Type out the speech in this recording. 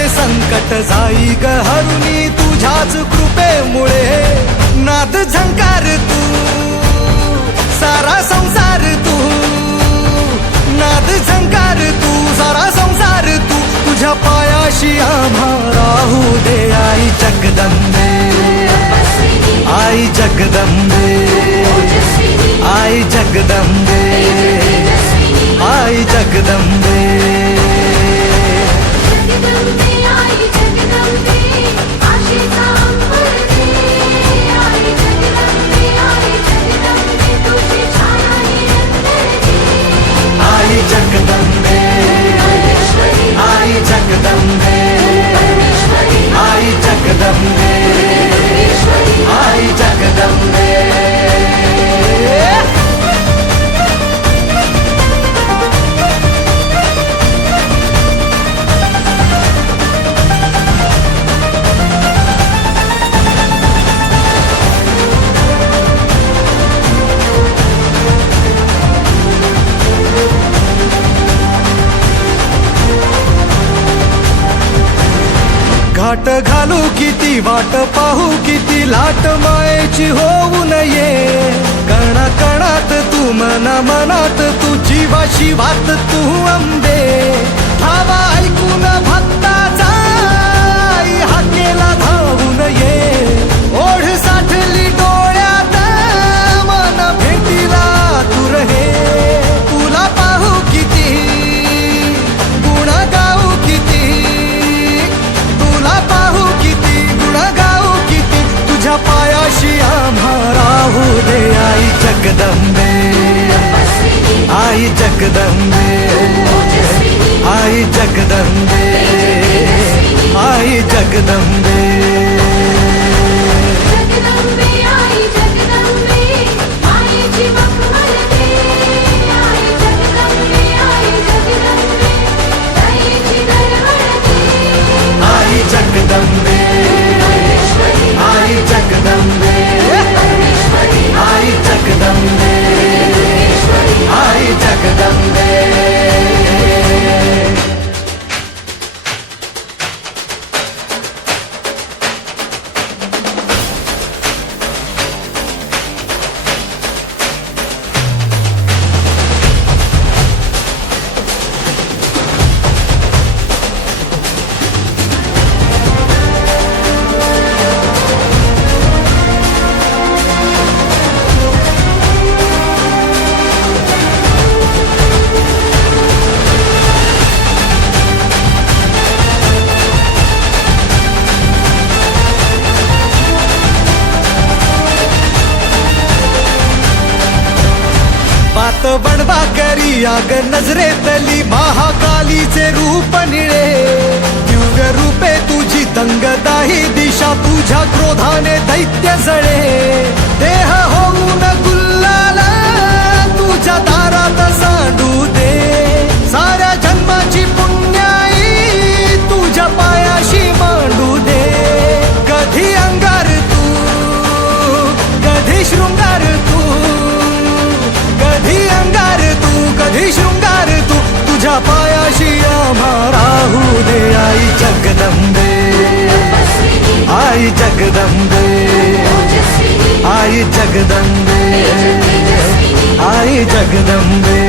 जगाचे संकट जाई ग हरुनी तुझ्याच कृपेमुळे नाद झंकार तू सारा संसार तू नाद झंकार तू सारा संसार तू तुझ्या पायाशी आम्हा राहू दे आई जगदंबे आई जगदंबे आई जगदंबे आई जगदंबे आई जगदंबे आई जगदंबे आई जगदंबे आई जगदंबे घाट घालू किती वाट पाहू किती लाट मायेची होऊ नये कणा कणात तू मना मनात तू जीवाशी वात तू अंबे धावा ऐकून भक्ताचा आई हाकेला धावू नये ओढ साठली डोळ्यात मन भेटीला तू रहे तुला पाहू किती गुण गाऊ किती तुला पाहू किती गुण गाऊ किती तुझ्या पायाशी आम्हा राहू दे आई जगदंबे आई जगदंबे आई जगदंबे आई जगदंबे आई जगदंबे आई जगदंबे आई जगदंबे आई जगदंबे बात बडबा करी आग नजरेतली महाकालीचे रूप निळे दिव्य रूपे तुझी तंगदाही दिशा तुझ्या क्रोधाने दैत्य जळे देह होऊन गुल्लाला तुझ्या दारात सांडू दे साऱ्या जन्माची पुण्याई तुझ्या पायाशी मांडू दे कधी अंगार तू कधी शृंगार तू कधी अंगार तू कधी शृंगार तू तुझ्या पायाशी आम्हा राहू दे आई जगदंबे आई जगदंबे आई जगदंबे आई जगदंबे